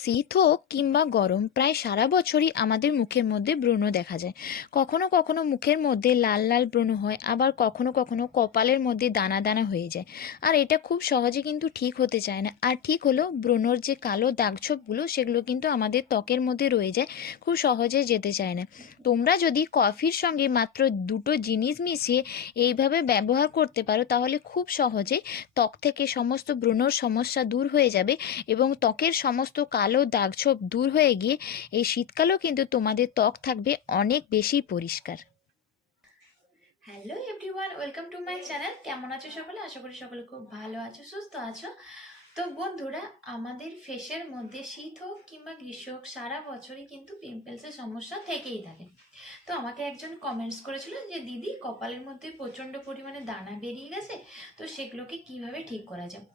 শীত হোক কিংবা গরম, প্রায় সারা বছরই আমাদের মুখের মধ্যে ব্রণ দেখা যায়। কখনো কখনো মুখের মধ্যে লাল লাল ব্রণ হয়, আবার কখনো কখনো কপালের মধ্যে দানা দানা হয়ে যায়। আর এটা খুব সহজে কিন্তু ঠিক হতে চায় না। আর ঠিক হলেও ব্রণর যে কালো দাগছোপগুলো সেগুলো কিন্তু আমাদের ত্বকের মধ্যে রয়ে যায়, খুব সহজে যেতে চায় না। তোমরা যদি কফির সঙ্গে মাত্র দুটো জিনিস মিশিয়ে এইভাবে ব্যবহার করতে পারো, তাহলে খুব সহজে ত্বক থেকে সমস্ত ব্রণর সমস্যা দূর হয়ে যাবে এবং ত্বকের সমস্ত কালো দাগছোপ দূর হয়ে গিয়ে এই শীতকালেও কিন্তু তোমাদের ত্বক থাকবে অনেক বেশি পরিষ্কার। Hello everyone, welcome to my channel. কেমন আছো সকলে? আশা করি সকলে খুব ভালো আছো, সুস্থ আছো। তো বন্ধুরা, আমাদের ফেসের মধ্যে শীত হোক কিংবা গ্রীষ্ম হোক, সারা বছরই কিন্তু পিম্পলসের সমস্যা থেকেই থাকে। তো আমাকে একজন কমেন্টস করেছিল যে দিদি, কপালের মধ্যে প্রচণ্ড পরিমাণে দানা বেরিয়ে গেছে, তো সেগুলোকে কিভাবে ঠিক করা যায়।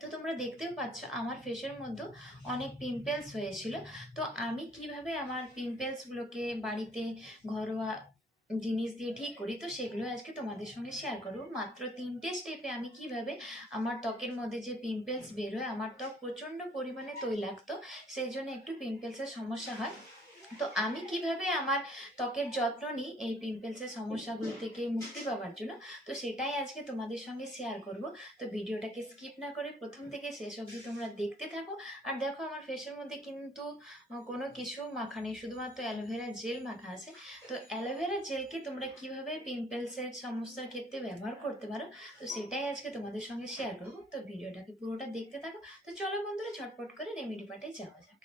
তো তোমরা দেখতেও পাচ্ছ আমার ফেসের মধ্যে অনেক পিম্পলস হয়েছিল। তো আমি কিভাবে আমার পিম্পলসগুলোকে বাড়িতে ঘরোয়া জিনিস দিয়ে ঠিক করি, তো সেগুলো আজকে তোমাদের সঙ্গে শেয়ার করব। মাত্র 3টে স্টেপে আমি কিভাবে আমার ত্বকের মধ্যে যে পিম্পলস বেরোয়, আমার ত্বক প্রচণ্ড পরিমাণে তৈলাক্ত, সেই জন্য একটু পিম্পলসের সমস্যা হয়। তো আমি কিভাবে আমার ত্বকের যত্ন নিই এই পিম্পলসের সমস্যাগুলো থেকে মুক্তি পাওয়ার জন্য, তো সেটাই আজকে তোমাদের সঙ্গে শেয়ার করব। তো ভিডিওটাকে স্কিপ না করে প্রথম থেকে শেষ অবধি তোমরা দেখতে থাকো। আর দেখো, আমার ফেসের মধ্যে কিন্তু কোনো কিছু মাখা নেই, শুধুমাত্র অ্যালোভেরা জেল মাখা আছে। তো অ্যালোভেরা জেলকে তোমরা কিভাবে পিম্পলসের সমস্যার ক্ষেত্রে ব্যবহার করতে পারো, তো সেটাই আজকে তোমাদের সঙ্গে শেয়ার করব। তো ভিডিওটাকে পুরোটা দেখতে থাকো। তো চলো বন্ধুরা, ঝটপট করে রেমেডি পার্টে যাওয়া যাক।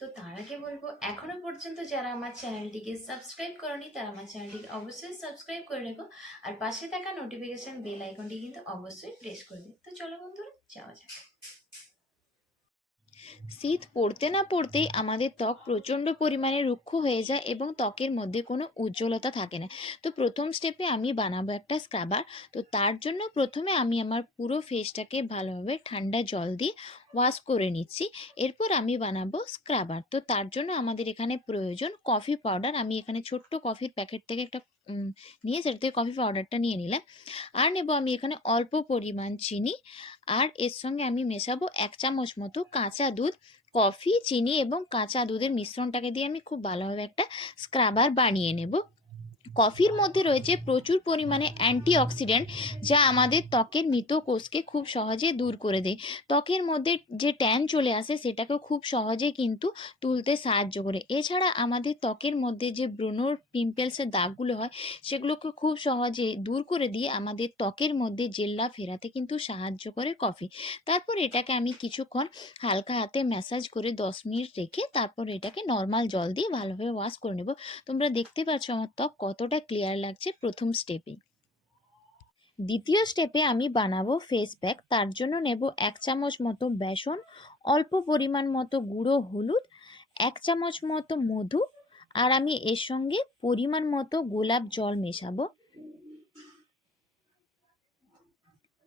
তো তার আগে বলবো, এখনো পর্যন্ত যারা আমার চ্যানেলটিকে সাবস্ক্রাইব করনি তারা আমার চ্যানেলটিকে অবশ্যই সাবস্ক্রাইব করে রেখো। আর পাশে থাকা নোটিফিকেশন বেল আইকনটি কিন্তু অবশ্যই প্রেস করবে। তো চলো বন্ধুরা, যাওয়া যাক। শীত পড়তে না পড়তেই আমাদের ত্বক প্রচণ্ড পরিমাণে রুক্ষ হয়ে যায় এবং ত্বকের মধ্যে কোনো উজ্জ্বলতা থাকে না। তো প্রথম স্টেপে আমি বানাবো একটা স্ক্রাবার। তো তার জন্য প্রথমে আমি আমার পুরো ফেসটাকে ভালোভাবে ঠান্ডা জল দিয়ে ওয়াশ করে নিচ্ছি। এরপর আমি বানাবো স্ক্রাবার। তো তার জন্য আমাদের এখানে প্রয়োজন কফি পাউডার। আমি এখানে ছোট্ট কফির প্যাকেট থেকে একটা নিয়ে সেটা থেকে কফি পাউডারটা নিয়ে নিলাম। আর নেব আমি এখানে অল্প পরিমাণ চিনি। আর এর সঙ্গে আমি মেশাবো 1 চামচ মতো কাঁচা দুধ। কফি, চিনি এবং কাঁচা দুধের মিশ্রণটাকে দিয়ে আমি খুব ভালোভাবে একটা স্ক্রাবার বানিয়ে নেব। কফির মধ্যে রয়েছে প্রচুর পরিমাণে অ্যান্টিঅক্সিডেন্ট, যা আমাদের ত্বকের মৃত কোষকে খুব সহজে দূর করে দেয়। ত্বকের মধ্যে যে ট্যান চলে আসে সেটাকেও খুব সহজে কিন্তু তুলতে সাহায্য করে। এছাড়া আমাদের ত্বকের মধ্যে যে ব্রণ, পিম্পলসের দাগগুলো হয়, সেগুলোকে খুব সহজে দূর করে দিয়ে আমাদের ত্বকের মধ্যে জেল্লা ফেরাতে কিন্তু সাহায্য করে কফি। তারপর এটাকে আমি কিছুক্ষণ হালকা হাতে ম্যাসাজ করে 10 মিনিট রেখে তারপর এটাকে নর্মাল জল দিয়ে ভালোভাবে ওয়াশ করে নেব। তোমরা দেখতে পাচ্ছ আমার ত্বক কতটা ক্লিয়ার লাগছে প্রথম স্টেপে। দ্বিতীয় স্টেপে আমি বানাবো ফেস প্যাক। তার জন্য নেব 1 চামচ মতো বেসন, অল্প পরিমাণ মতো গুঁড়ো হলুদ, 1 চামচ মতো মধু, আর আমি এর সঙ্গে পরিমাণ মতো গোলাপ জল মেশাবো।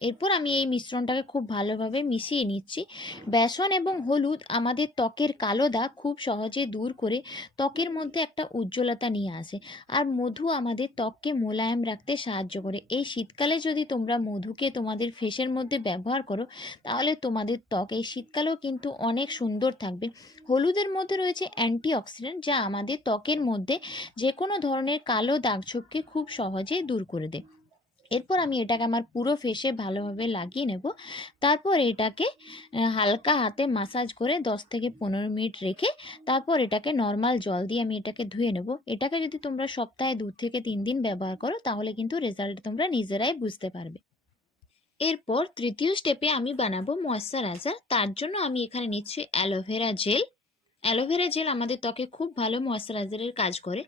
এরপর আমি এই মিশ্রণটাকে খুব ভালোভাবে মিশিয়ে নিচ্ছি। বেসন এবং হলুদ আমাদের ত্বকের কালো দাগ খুব সহজে দূর করে ত্বকের মধ্যে একটা উজ্জ্বলতা নিয়ে আসে। আর মধু আমাদের ত্বককে মোলায়েম রাখতে সাহায্য করে। এই শীতকালে যদি তোমরা মধুকে তোমাদের ফেসের মধ্যে ব্যবহার করো, তাহলে তোমাদের ত্বক এই শীতকালেও কিন্তু অনেক সুন্দর থাকবে। হলুদের মধ্যে রয়েছে অ্যান্টিঅক্সিডেন্ট, যা আমাদের ত্বকের মধ্যে যে কোনো ধরনের কালো দাগছোপকে খুব সহজেই দূর করে দেয়। এরপর আমি এটাকে আমার পুরো ফেসে ভালোভাবে লাগিয়ে নেব। তারপর এটাকে হালকা হাতে মাসাজ করে 10 থেকে 15 মিনিট রেখে তারপর এটাকে নর্মাল জল দিয়ে আমি এটাকে ধুয়ে নেব। এটাকে যদি তোমরা সপ্তাহে 2 থেকে 3 দিন ব্যবহার করো, তাহলে কিন্তু রেজাল্ট তোমরা নিজেরাই বুঝতে পারবে। এরপর তৃতীয় স্টেপে আমি বানাবো ময়েশ্চারাইজার। তার জন্য আমি এখানে নিচ্ছি অ্যালোভেরা জেল। অ্যালোভেরা জেল আমাদের ত্বকে খুব ভালো ময়েশ্চারাইজারের কাজ করে।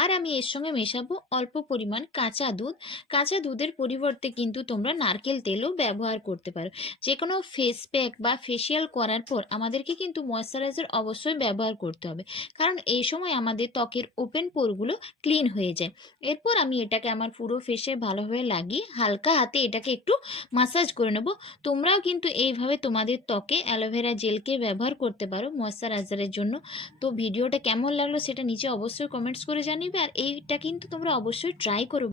আর আমি এর সঙ্গে মেশাবো অল্প পরিমাণ কাঁচা দুধ। কাঁচা দুধের পরিবর্তে কিন্তু তোমরা নারকেল তেলও ব্যবহার করতে পারো। যে কোনো ফেস প্যাক বা ফেসিয়াল করার পর আমাদেরকে কিন্তু ময়েশ্চারাইজার অবশ্যই ব্যবহার করতে হবে, কারণ এই সময় আমাদের ত্বকের ওপেন পোরগুলো ক্লিন হয়ে যায়। এরপর আমি এটাকে আমার পুরো ফেসে ভালোভাবে লাগিয়ে হালকা হাতে এটাকে একটু মাসাজ করে নেব। তোমরাও কিন্তু এইভাবে তোমাদের ত্বকে অ্যালোভেরা জেলকে ব্যবহার করতে পারো ময়েশ্চারাইজারের জন্য। তো ভিডিওটা কেমন লাগলো সেটা নিচে অবশ্যই কমেন্টস করে জানিবে। আর এইটা কিন্তু তোমরা অবশ্যই ট্রাই করো।